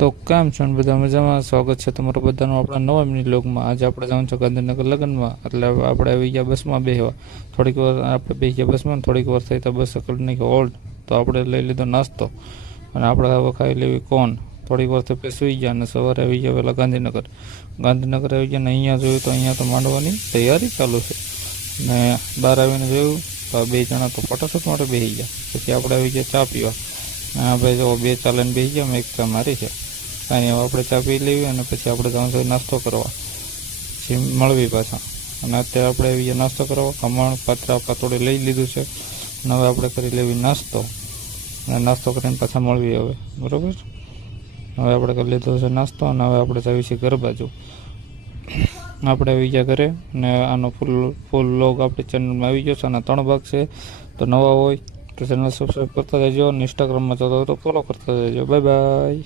તો કેમ છો ને બધા મજામાં? સ્વાગત છે તમારું બધાનું આપણા નવા મિની વ્લોગમાં. આજે આપણે જવાનું છે ગાંધીનગર લગ્નમાં, એટલે આપણે આવી ગયા બસમાં બેહવા. થોડીક વાર આપણે બેસી ગયા બસમાં, થોડીક વાર થઈ તો બસ કરી હોલ્ડ. તો આપણે લઈ લીધો નાસ્તો અને આપણે હવે ખાઈ લેવી કોન. થોડીક વાર તો પછી સૂઈ ગયા અને સવારે આવી ગયા પહેલાં ગાંધીનગર આવી ગયા ને અહીંયા જોયું તો અહીંયા તો માંડવાની તૈયારી ચાલુ છે. ને બહાર આવીને જોયું તો બે જણા તો ફોટોશૂટ માટે બેસી ગયા. પછી આપણે આવી ગયા ચા પીવા. ભાઈ જો બે ચા લઈને બેસી ગયા, મેં એક ચા મારી છે. કાંઈ આપણે ચા પી લેવી અને પછી આપણે જવાનું છે નાસ્તો કરવા, પછી મળવી પાછા. અને અત્યારે આપણે આવી ગયા નાસ્તો કરવા. ખમણ પાત્રા પાતોડી લઈ લીધું છે અને હવે આપણે કરી લેવી નાસ્તો. અને નાસ્તો કરીને પાછા મળવી હવે, બરાબર. હવે આપણે કરી લીધો છે નાસ્તો અને હવે આપણે જઈએ છીએ ઘર બાજુ. આપણે આવી ગયા ઘરે અને આનો ફૂલ લોગ આપણી ચેનલમાં આવી ગયો છે. આના 3 ભાગ છે. તો નવા હોય તો ચેનલ સબસ્ક્રાઈબ કરતા જજો અને ઇન્સ્ટાગ્રામમાં જતો હોય તો ફોલો કરતા જજો. Bye bye.